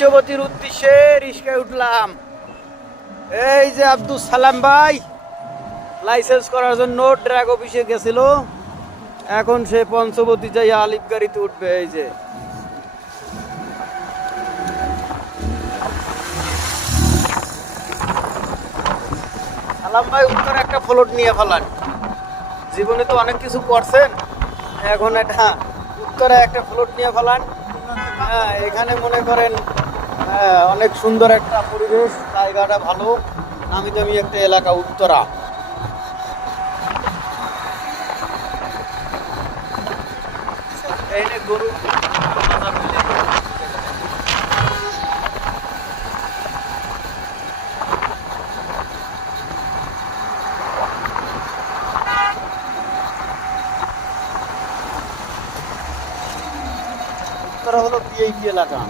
পঞ্চবতীর উদ্দেশ্যে রিস্কায় উঠলাম। এই যে আব্দুল সালাম ভাই লাইসেন্স করার জন্য ড্রাগ অফিসে গেছিল, এখন সে পঞ্চবতী যাই আলিফ গাড়িতে উঠবে। এই যে সালাম ভাই উত্তর একটা ফ্লোট নিয়ে ফেলান, জীবনে তো অনেক কিছু করছেন, এখন এটা উত্তরে একটা ফ্লোট নিয়ে ফেলান। হ্যাঁ, এখানে মনে করেন অনেক সুন্দর একটা পরিবেশ, জায়গাটা ভালো, নামি দামি একটা এলাকা উত্তরা। এই যে গরু উত্তরা হলো ভিআইপি এলাকা।